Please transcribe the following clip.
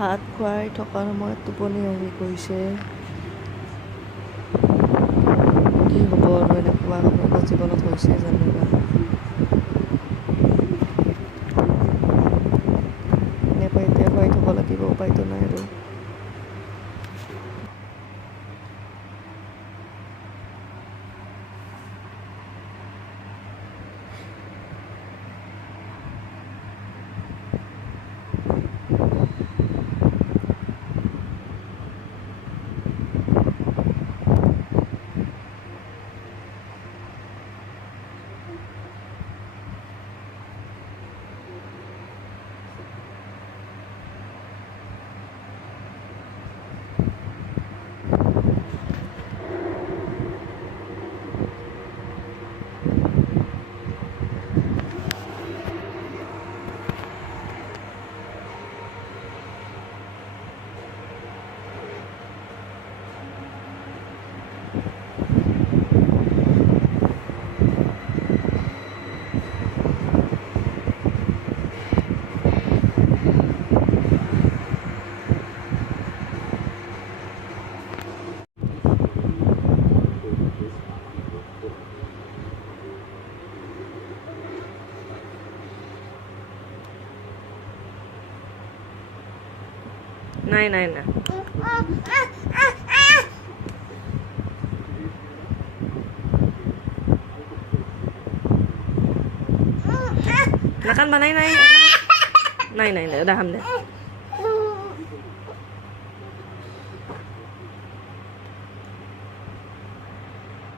ভাত খুৱাই থকাৰ সময়ত টোপনি আহি গৈছে। কি হ'ব আৰু এনেকুৱা কাৰোবাৰ জীৱনত হৈছে জানিবা। এনেকৈ এতিয়া খুৱাই থ'ব লাগিব, উপায়তো নাই আৰু। নাই নাই না nakan ba? Nay, nay. Nay, nay, nay. Udah, ham deh.